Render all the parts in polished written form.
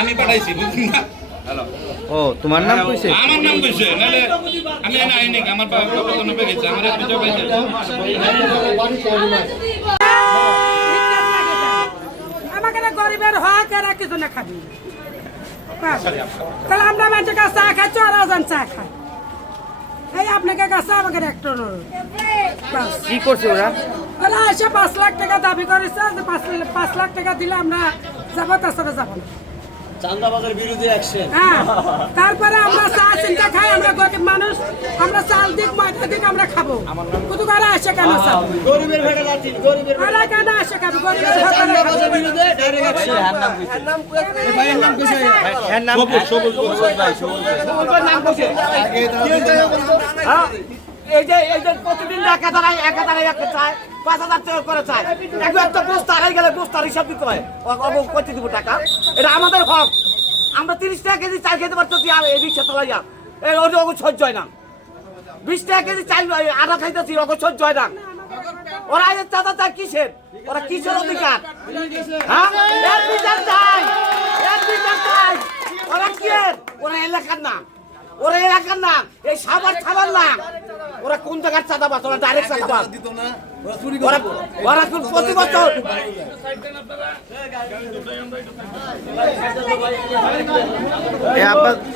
আমি পাঠাইছি বুঝলি না। ও তোমার নাম কইছে? আমার নাম কইছে, নালে আমি এনে আইনি আমার বাবা কত নবে গেছে আমার বিজয় পাইছে। আমাকে গরিবের হক এরা কিছু না খাবি। তাহলে আমরা মানুষের কাছে চা খাচ্ছি আর ওজন চা খাই। এই আপনাকে কাছে আমাকে একটা কি করছে ওরা? ওরা এসে 5 লাখ টাকা দাবি করেছে, 5 লাখ টাকা দিলে আমরা যাবো, তাছাড়া যাবো না। চান্দাবাজের বিরুদ্ধে অ্যাকশন। হ্যাঁ, তারপরে আমরা চা চিন্তা খাই, আমরা গরিব মানুষ, আমরা চাল দিক ময়দা দিক আমরা খাবো। কিন্তু ওরা আসে কেন চাল? গরিবের ভেড়া যাচ্ছি, গরিবের ওরা কেন আসে কেন? গরিবের চান্দাবাজের বিরুদ্ধে ডাইরেক্ট অ্যাকশন। এই ভাইয়ের নাম কইছে? এর নাম সবুজ ভাই, সবুজ সবুজের নাম কইছে? হ্যাঁ, এই যে প্রতিদিন একাধারায় একটা চায় 5,000 টাকা করে চায়। একবার তো গোস্ত হারাই গেলে গোস্তার হিসাব দিতে হয়, কত দিব টাকা? এটা আমাদের হক। আমরা 30 টাকা কেজি চাল খেতে পারতেছি, আর এই রিক্সা চালাইয়া এই ওকে সহ্য হয় না। 20 টাকা কেজি চাল আধা খাইতেছি, ওকে সহ্য হয় না। ওরা এই চাঁদা চায় কিসের? ওরা কিসের অধিকার? হ্যাঁ, এর বিচার চাই। ওরা কি? ওরা এলাকার না, ওরা এলাকার না, এই সাবার খাবার না। ওরা কোন জায়গার চাঁদাবাজ? ওরা ডাইরেক্ট চাঁদাবাজ। ওরা প্রতি বছর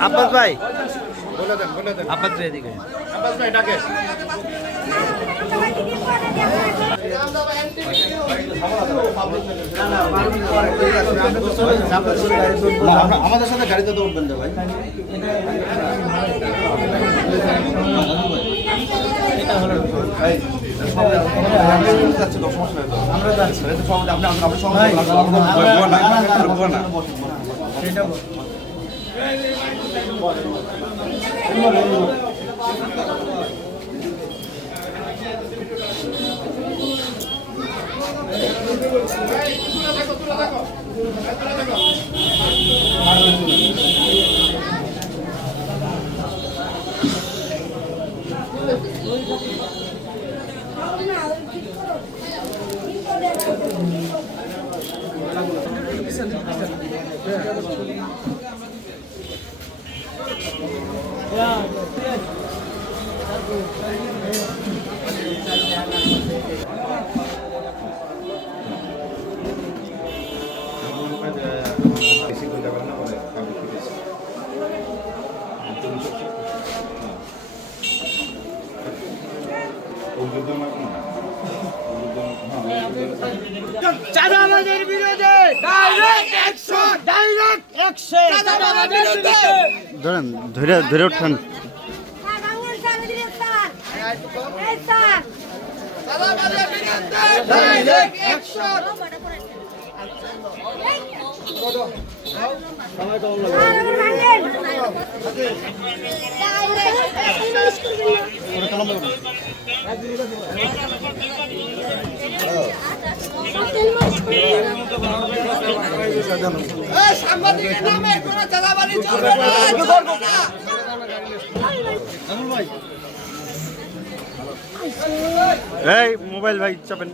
আব্বাস ভাই, আব্বাস ভাই এদিকে। আব্বাস ভাই ডাকে। আমাদের সাথে গাড়িতে তো উঠবেন ভাই। আমরা যাচ্ছি। চাঁদাবাজের বিরুদ্ধে ডাইরেক্ট অ্যাকশন, ডাইরেক্ট অ্যাকশন। চাঁদাবাজের বিরুদ্ধে ধরেন, ধরে উঠান। চাঁদাবাজের বিরুদ্ধে ডাইরেক্ট অ্যাকশন। সাংবাদিকের নামে কোনো চাঁদাবাজি চলবে না। এই মোবাইল ভাই চাপেন।